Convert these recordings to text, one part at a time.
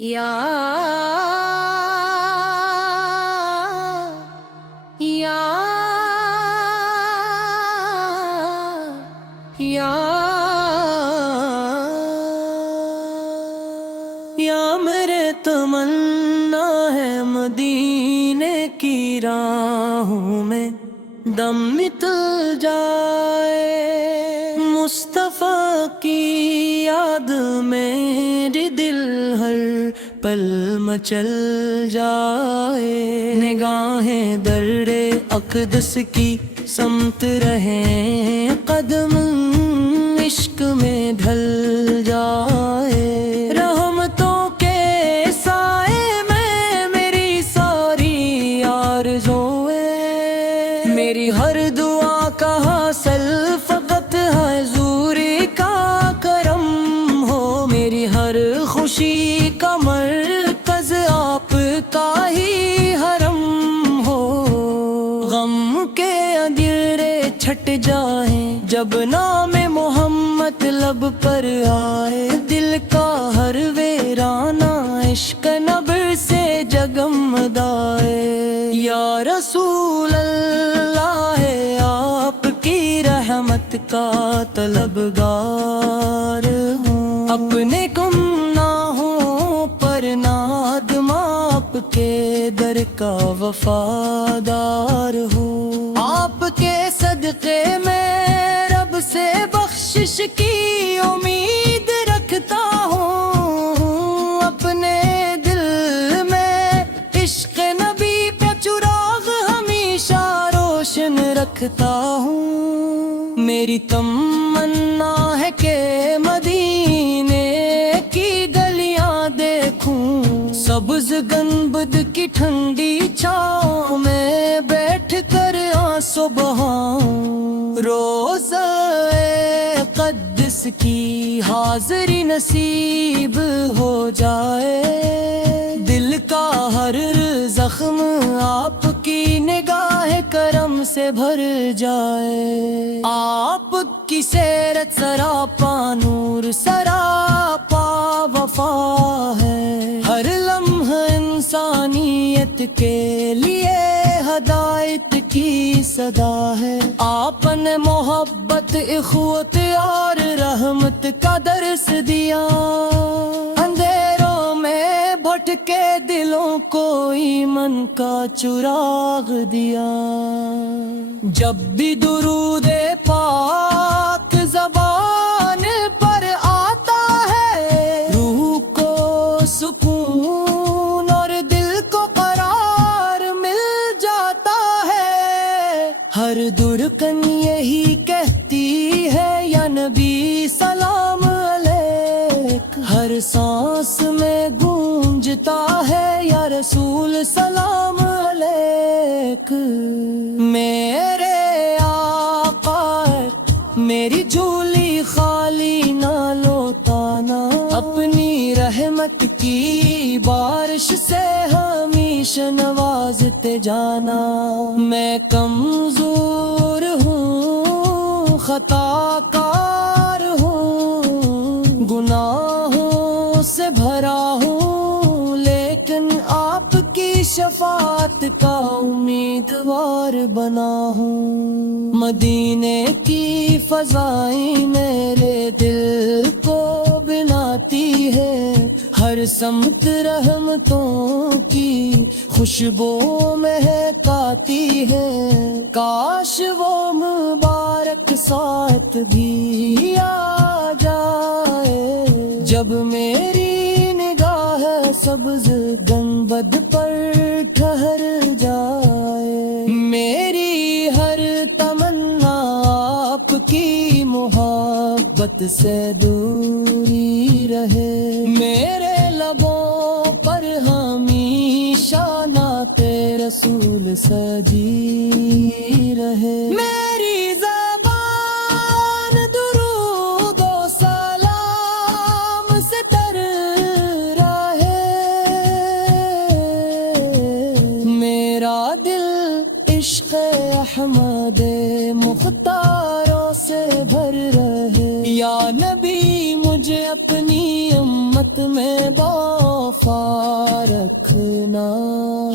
یا یا یا یا میرے تمنا ہے مدینے کی راہوں میں دم نکل جائے، مصطفیٰ کی یاد میری دل ہر پل مچل جائے، نگاہیں در اقدس کی سمت رہیں، قدم عشق میں ڈھل جائے، رحمتوں کے سائے میں میری ساری آرزوئیں، میری ہر دعا کا حاصل فقط حضوری کا کرم ہو، میری ہر خوشی کا مرکز آپ کا ہی حرم ہو، غم کے اندھیرے چھٹ جائیں جب نام محمد لب پر آئے، دل کا ہر ویرانہ عشق نبی سے جگمگائے، یا رسول اللہ ہے آپ کی رحمت کا طلبگار ہوں، اپنے گناہوں پر نادم آپ کے در کا وفادار ہوں، آپ کے صدقے میں رب سے بخشش کی امید رکھتا ہوں، اپنے دل میں عشق نبی پہ چراغ ہمیشہ روشن رکھتا ہوں، میری تمنا ہے کہ مدینے کی گلیاں دیکھوں، سبز گنبد کی ٹھنڈی چھاؤں میں بیٹھ کر آنسو بہاؤں، روزہ قدس کی حاضری نصیب ہو جائے، دل کا ہر زخم آپ کی نگاہ کرم سے بھر جائے، آپ کی سیرت سراپا نور سراپا وفا ہے، ہر لمحہ انسانیت کے لیے ہدایت کی صدا ہے، آپ نے محبت اخوت اور رحمت کا درس دیا، اندھیروں میں بھٹکے دلوں کو ایمان کا چراغ دیا، جب بھی درود پاک زبان پر آتا ہے، روح کو سکون اور دل کو قرار مل جاتا ہے، ہر دھڑکن یہی کہتی ہے یا نبی سلام علیک، ہر سانس میں گونجتا ہے یا رسول سلام علیک، میرے آقا میری جھولی خالی نہ لوٹانا، اپنی رحمت کی بارش سے ہمیشہ نوازتے جانا، میں کمزور ہوں خطا کار ہوں، گناہوں سے بھرا ہوں، لیکن آپ کی شفاعت کا امیدوار بنا ہوں، مدینے کی فضائیں میرے دل کو بناتی ہے، ہر سمت رحمتوں کی خوشبو مہکاتی ہے، کاش وہ مبارک ساتھ بھی آ جائے، جب میری نگاہ سبز گنبد پر ٹھہر جائے، میری ہر تمنا آپ کی محبت سے دوری رہے، میرے لبوں پر ہمیشہ نعت رسول سجی رہے، میری زبان درود و سلام سے تر رہے، میرا دل عشق احمد مختاروں سے بھر رہے، یا نبی مجھے اپنی امت میں با وفا رکھنا،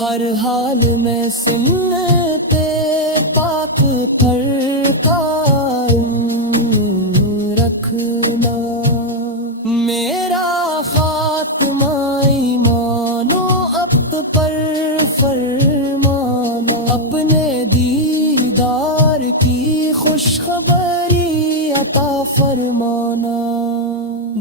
ہر حال میں سنتے پاک پر قائم رکھنا، میرا خاتمہ ایمان و عقد پر فرمانا، اپنے دیدار کی خوشخبری عطا فرمانا،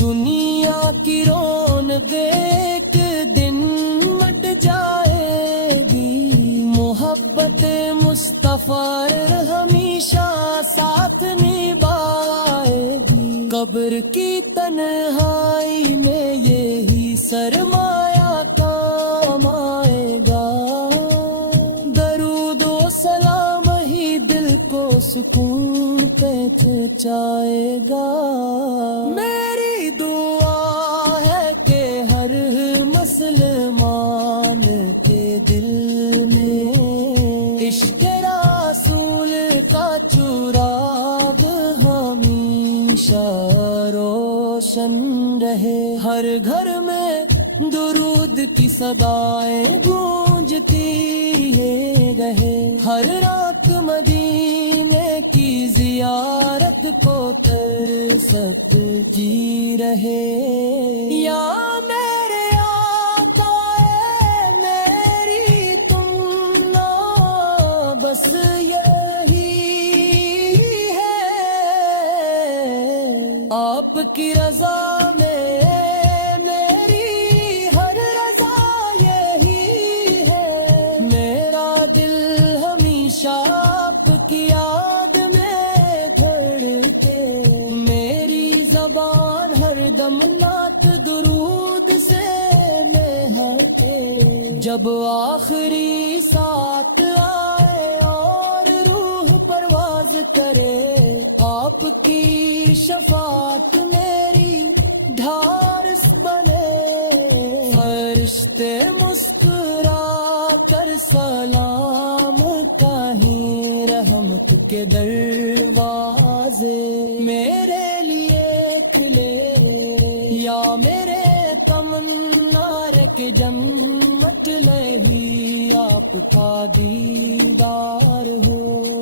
دنیا کی رونق ایک دن مٹ جائے گی، محبت مصطفیٰ ہمیشہ ساتھ نبھائے گی، قبر کی تنہائی میں یہی سرمایہ کام آئے گا، درود و سلام ہی دل کو سکون پہنچائے گا، میری دعا ہے کہ ہر مسلمان کے دل میں عشق رسول کا چراغ ہمیشہ روشن رہے، ہر گھر میں درود کی صدائیں گونجتی رہے، ہر رات مدینے کی زیارت کو ترسک جی رہے، یا میرے آقا اے میری تمنا بس یہی ہے، آپ کی رضا میں آپ کی یاد میں دھڑکے، میری زبان ہر دم نعت درود سے مہکے، جب آخری ساتھ آئے اور روح پرواز کرے، آپ کی شفاعت میری ڈھارس بنے، فرشتے مسکرا کر سلام کہیں، رحمت کے دروازے میرے لیے کھلے، یا میرے تمنا رکھ جنت لہی آپ کا دیدار ہو،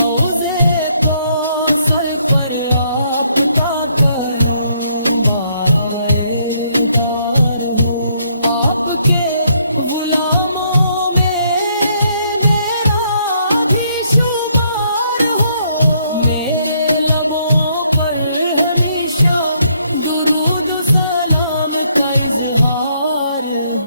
حوضے کوثر پر آپ کا کہوں بارے دار ہو، آپ کے غلاموں میں میرا بھی شمار ہو، میرے لبوں پر ہمیشہ درود و سلام کا اظہار ہو،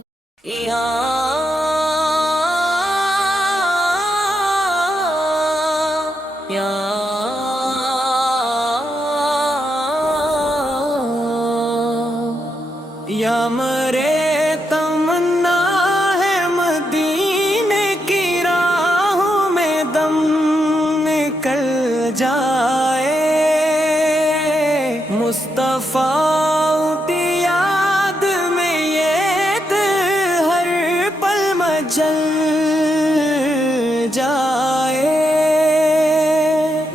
یا مرے تمنا ہے مدینے کی راہوں میں دم نکل جائے، مصطفیٰ کی یاد میں یہ دل ہر پل مچل جائے،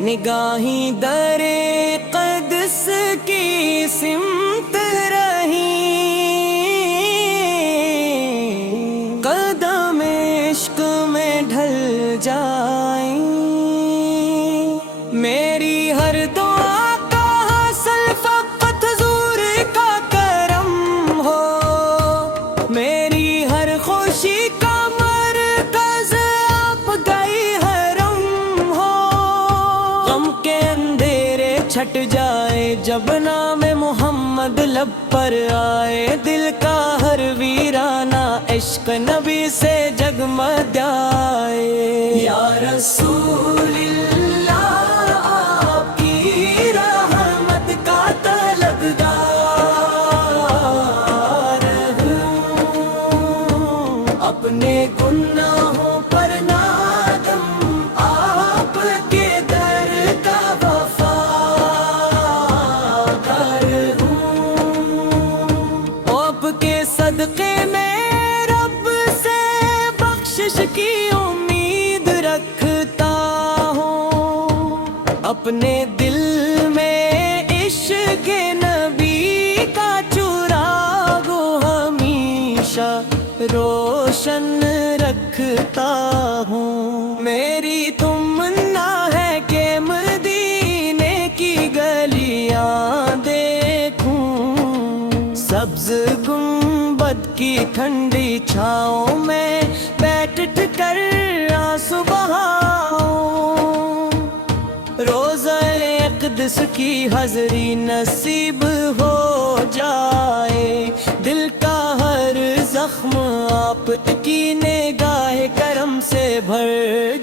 نگاہیں در قدس کی سمت رہی، قدم عشق میں ڈھل جائیں، میری ہر دعا کا حاصل فقط حضور کا کرم ہو، میری ہر خوشی کا مرکز آپ گئی حرم ہو، غم کے اندھیرے چھٹ جائے جب نام محمد لب پر آئے، دل کا ہر ویرانہ عشق نبی سے جگمگ جائے، یا رسول اللہ آپ کی رحمت کا طلبگار ہوں، اپنے گناہوں پر نادم آپ کے در کا وفادار ہوں، آپ کے صدقے میں رب سے بخشش کی امید رکھتا ہوں، اپنے دل میں عشق نبی کا چراغ ہمیشہ روشن رکھتا ہوں. میری تمنا ہے کہ مدینے کی گلیاں دیکھوں, سبز گنبد کی ٹھنڈی چھاؤں میں بیٹھ کر آنسو بہاؤں. روزہ اقدس کی حضری نصیب ہو جائے, دل کا ہر زخم آپ کی نگاہ کرم سے بھر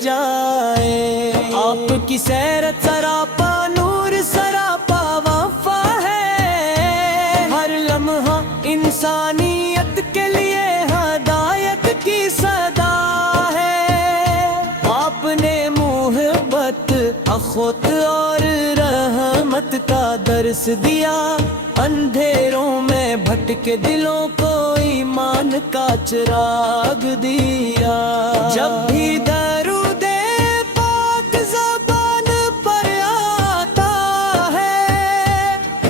جائے. آپ کی سیرت سراپا نور سراپا وفا ہے, ہر لمحہ انسانیت کے لیے ہدایت کی صدا ہے. آپ نے محبت اخوت اور رحمت کا درس دیا, اندھیروں میں بھٹکے دلوں کو ایمان کا چراغ دیا. جب بھی درود پاک زبان پر آتا ہے,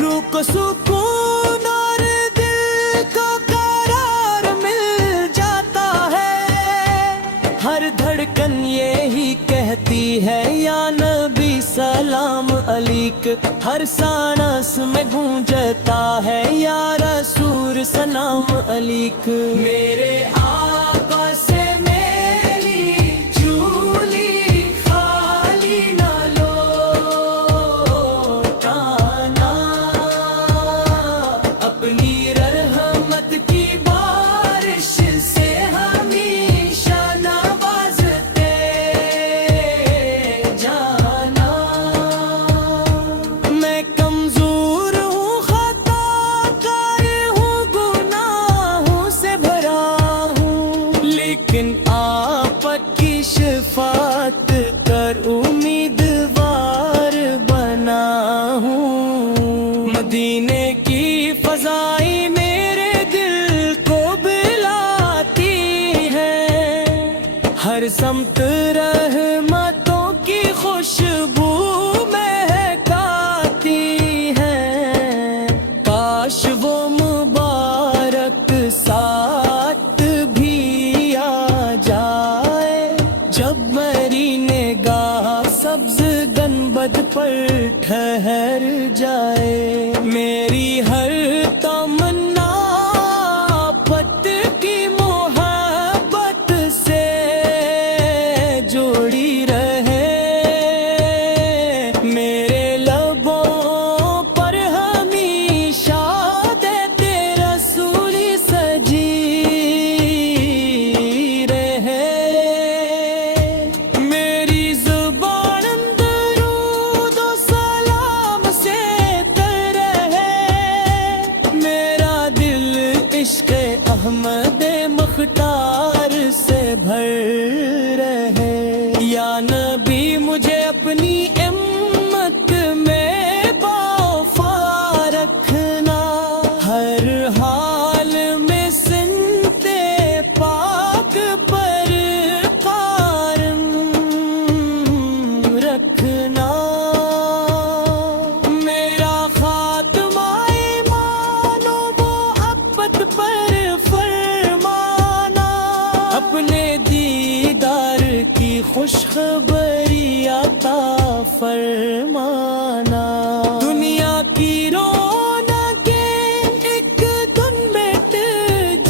روح کو سکون اور دل کو قرار مل جاتا ہے. ہر دھڑکن یہی کہتی ہے یا نبی سلام علیک, ہر سانس میں گونجتا ہے یا رسول سلام علیک. میرے آقا سے میری جھولی خالی نہ لوٹانا, اپنی رحمت کی بارش سے ہمیشہ نوازتے جانا. میں کمزور ہوں, خطا کار ہوں, گناہوں سے بھرا ہوں, لیکن آپ کی شفاعت کر امیدوار بنا ہوں. مدینے کی فضائیں میرے دل کو بلاتی ہیں, ہر سمت رحمتوں کی خوشبو مہکاتی ہیں. کاش وہ مبارک ساتھ بھی آ جائے, جب میری نگاہ سبز گنبد پر ٹھہر جائے. میری ہر تمنا پت کی محبت سے جوڑی رہے, میرے لبوں پر ہمیشہ دیتے رسولی سجی رہے. میری زبان درود و سلام سے تر رہے, میرا دل عشق احمد مختار سے بھر رہے. یا نبی مجھے اپنی امت میں باوفا رکھنا, ہر حال میں سنتے پاک پر قائم رکھنا. میرا خاتمہ ایمان و محبت پر فرمانا, اپنے دیدار کی خوشخبری عطا فرمانا. دنیا کی رونقیں ایک دن مٹ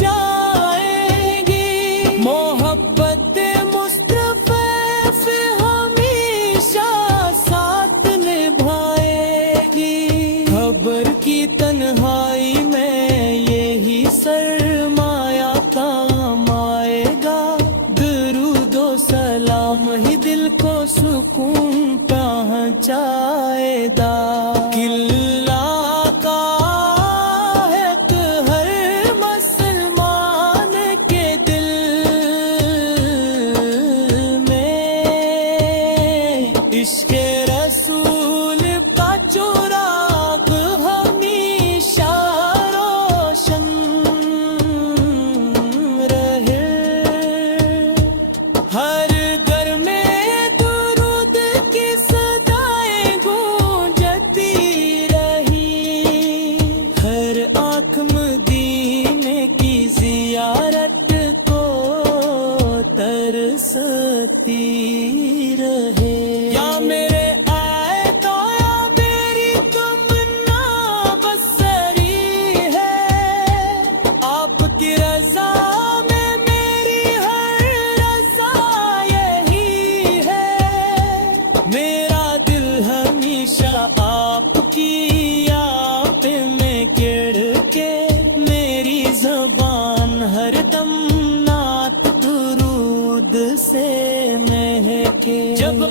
جائیں گی, محبت مصطفیٰ سے ہمیشہ ساتھ نبھائے گی. خبر کی تنہائی میں یہی سرمایہ کام آئے گا, درود و سلام ہی دل کو سکون پہنچائے گا. قلعہ کا حق ہر مسلمان کے دل میں, عشق رسول کا چراغ ہمیشہ روشن رہے. ہر گھر میں درود کی صدائیں گونجتی گاتی رہے. یا میرے آئے یا میری تمنا بس سری ہے, آپ کی رضا میں میری ہر رضا یہی ہے. میرا دل ہمیشہ آپ کی یاد میں گڑ کے, میری زبان ہر دم نعت درود سے مہکے. جب